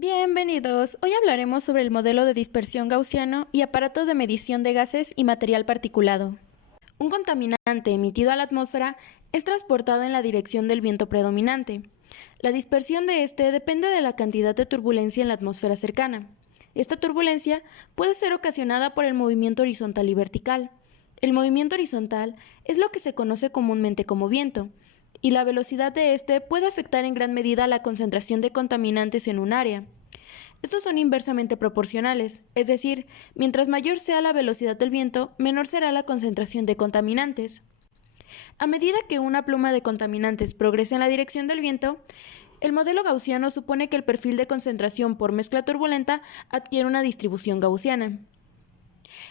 Bienvenidos. Hoy hablaremos sobre el modelo de dispersión gaussiano y aparatos de medición de gases y material particulado. Un contaminante emitido a la atmósfera es transportado en la dirección del viento predominante. La dispersión de este depende de la cantidad de turbulencia en la atmósfera cercana. Esta turbulencia puede ser ocasionada por el movimiento horizontal y vertical. El movimiento horizontal es lo que se conoce comúnmente como viento, y la velocidad de este puede afectar en gran medida la concentración de contaminantes en un área. Estos son inversamente proporcionales, es decir, mientras mayor sea la velocidad del viento, menor será la concentración de contaminantes. A medida que una pluma de contaminantes progresa en la dirección del viento, el modelo gaussiano supone que el perfil de concentración por mezcla turbulenta adquiere una distribución gaussiana.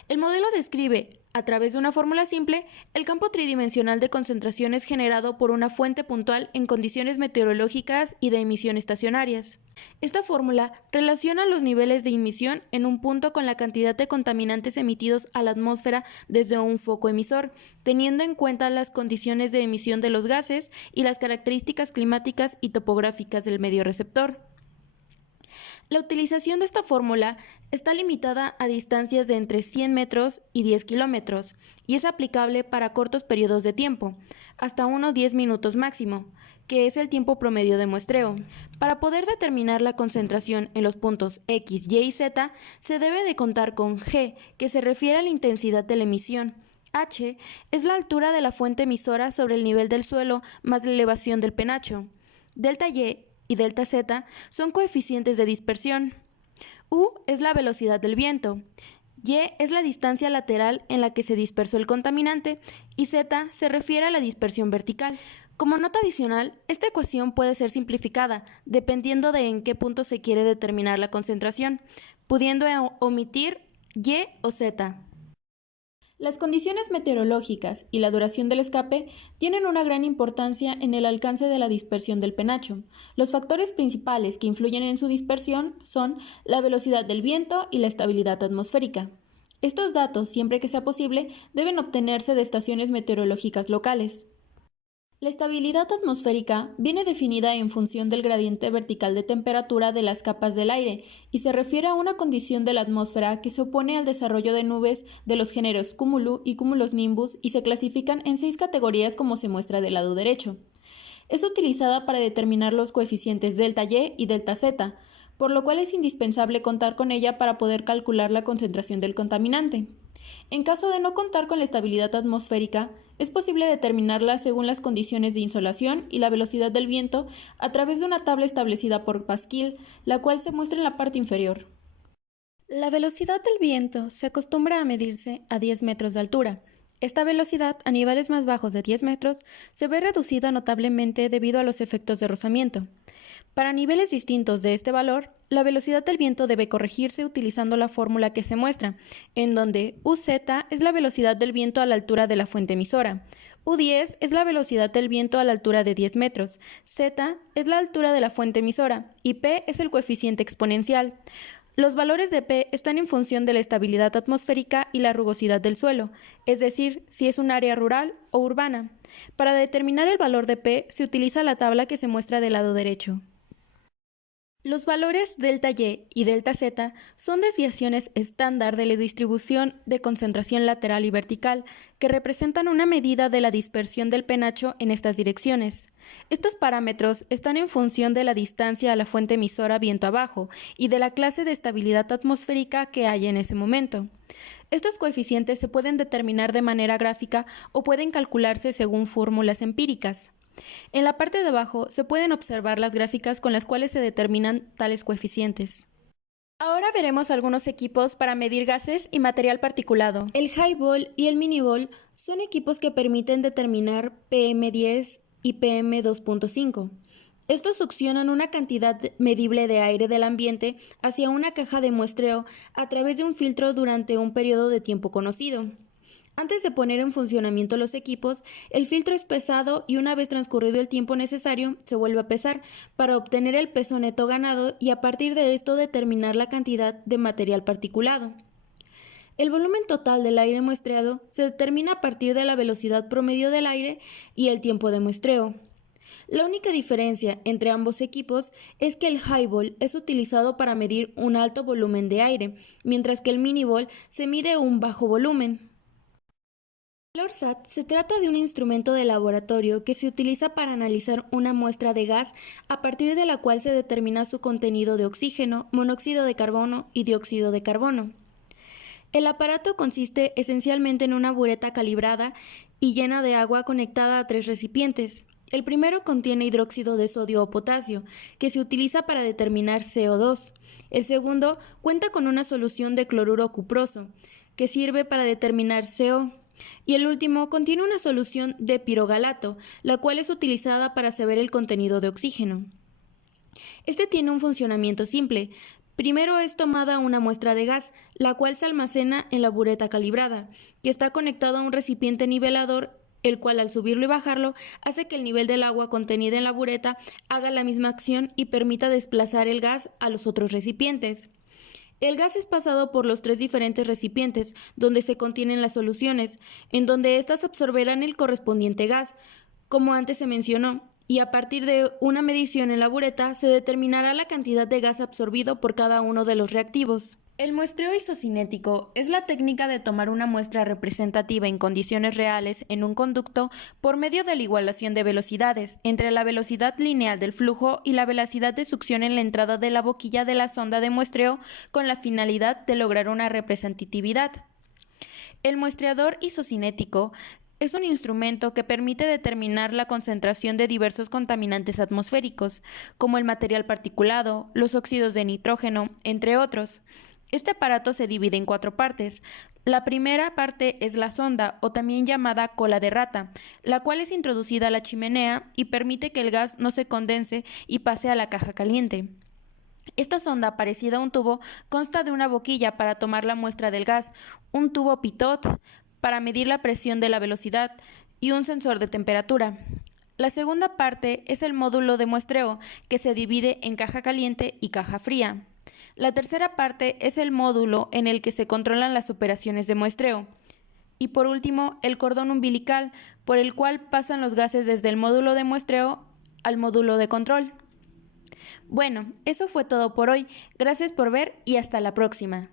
El modelo describe, a través de una fórmula simple, el campo tridimensional de concentraciones generado por una fuente puntual en condiciones meteorológicas y de emisión estacionarias. Esta fórmula relaciona los niveles de emisión en un punto con la cantidad de contaminantes emitidos a la atmósfera desde un foco emisor, teniendo en cuenta las condiciones de emisión de los gases y las características climáticas y topográficas del medio receptor. La utilización de esta fórmula está limitada a distancias de entre 100 metros y 10 kilómetros y es aplicable para cortos periodos de tiempo, hasta unos 10 minutos máximo, que es el tiempo promedio de muestreo. Para poder determinar la concentración en los puntos X, Y y Z, se debe de contar con G, que se refiere a la intensidad de la emisión. H es la altura de la fuente emisora sobre el nivel del suelo más la elevación del penacho. Delta y delta Z son coeficientes de dispersión. U es la velocidad del viento. Y es la distancia lateral en la que se dispersó el contaminante y Z se refiere a la dispersión vertical. Como nota adicional, esta ecuación puede ser simplificada dependiendo de en qué punto se quiere determinar la concentración, pudiendo omitir Y o Z. Las condiciones meteorológicas y la duración del escape tienen una gran importancia en el alcance de la dispersión del penacho. Los factores principales que influyen en su dispersión son la velocidad del viento y la estabilidad atmosférica. Estos datos, siempre que sea posible, deben obtenerse de estaciones meteorológicas locales. La estabilidad atmosférica viene definida en función del gradiente vertical de temperatura de las capas del aire y se refiere a una condición de la atmósfera que se opone al desarrollo de nubes de los géneros cúmulo y cumulonimbus y se clasifican en 6 categorías como se muestra del lado derecho. Es utilizada para determinar los coeficientes delta Y y delta Z, por lo cual es indispensable contar con ella para poder calcular la concentración del contaminante. En caso de no contar con la estabilidad atmosférica, es posible determinarla según las condiciones de insolación y la velocidad del viento a través de una tabla establecida por Pasquier, la cual se muestra en la parte inferior. La velocidad del viento se acostumbra a medirse a 10 metros de altura. Esta velocidad, a niveles más bajos de 10 metros, se ve reducida notablemente debido a los efectos de rozamiento. Para niveles distintos de este valor, la velocidad del viento debe corregirse utilizando la fórmula que se muestra, en donde UZ es la velocidad del viento a la altura de la fuente emisora, U10 es la velocidad del viento a la altura de 10 metros, Z es la altura de la fuente emisora y P es el coeficiente exponencial. Los valores de P están en función de la estabilidad atmosférica y la rugosidad del suelo, es decir, si es un área rural o urbana. Para determinar el valor de P se utiliza la tabla que se muestra del lado derecho. Los valores delta Y y delta Z son desviaciones estándar de la distribución de concentración lateral y vertical, que representan una medida de la dispersión del penacho en estas direcciones. Estos parámetros están en función de la distancia a la fuente emisora viento abajo y de la clase de estabilidad atmosférica que haya en ese momento. Estos coeficientes se pueden determinar de manera gráfica o pueden calcularse según fórmulas empíricas. En la parte de abajo se pueden observar las gráficas con las cuales se determinan tales coeficientes. Ahora veremos algunos equipos para medir gases y material particulado. El highball y el miniball son equipos que permiten determinar PM10 y PM2.5. Estos succionan una cantidad medible de aire del ambiente hacia una caja de muestreo a través de un filtro durante un periodo de tiempo conocido. Antes de poner en funcionamiento los equipos, el filtro es pesado y una vez transcurrido el tiempo necesario, se vuelve a pesar para obtener el peso neto ganado y a partir de esto determinar la cantidad de material particulado. El volumen total del aire muestreado se determina a partir de la velocidad promedio del aire y el tiempo de muestreo. La única diferencia entre ambos equipos es que el highball es utilizado para medir un alto volumen de aire, mientras que el miniball se mide un bajo volumen. El ORSAT se trata de un instrumento de laboratorio que se utiliza para analizar una muestra de gas a partir de la cual se determina su contenido de oxígeno, monóxido de carbono y dióxido de carbono. El aparato consiste esencialmente en una bureta calibrada y llena de agua conectada a 3 recipientes. El primero contiene hidróxido de sodio o potasio, que se utiliza para determinar CO2. El segundo cuenta con una solución de cloruro cuproso, que sirve para determinar CO. Y el último contiene una solución de pirogalato, la cual es utilizada para saber el contenido de oxígeno. Este tiene un funcionamiento simple. Primero es tomada una muestra de gas, la cual se almacena en la bureta calibrada, que está conectada a un recipiente nivelador, el cual al subirlo y bajarlo hace que el nivel del agua contenida en la bureta haga la misma acción y permita desplazar el gas a los otros recipientes. El gas es pasado por los 3 diferentes recipientes donde se contienen las soluciones, en donde éstas absorberán el correspondiente gas, como antes se mencionó, y a partir de una medición en la bureta se determinará la cantidad de gas absorbido por cada uno de los reactivos. El muestreo isocinético es la técnica de tomar una muestra representativa en condiciones reales en un conducto por medio de la igualación de velocidades entre la velocidad lineal del flujo y la velocidad de succión en la entrada de la boquilla de la sonda de muestreo con la finalidad de lograr una representatividad. El muestreador isocinético es un instrumento que permite determinar la concentración de diversos contaminantes atmosféricos, como el material particulado, los óxidos de nitrógeno, entre otros. Este aparato se divide en 4 partes. La primera parte es la sonda, o también llamada cola de rata, la cual es introducida a la chimenea y permite que el gas no se condense y pase a la caja caliente. Esta sonda, parecida a un tubo, consta de una boquilla para tomar la muestra del gas, un tubo pitot para medir la presión de la velocidad y un sensor de temperatura. La segunda parte es el módulo de muestreo, que se divide en caja caliente y caja fría. La tercera parte es el módulo en el que se controlan las operaciones de muestreo. Y por último, el cordón umbilical, por el cual pasan los gases desde el módulo de muestreo al módulo de control. Bueno, eso fue todo por hoy. Gracias por ver y hasta la próxima.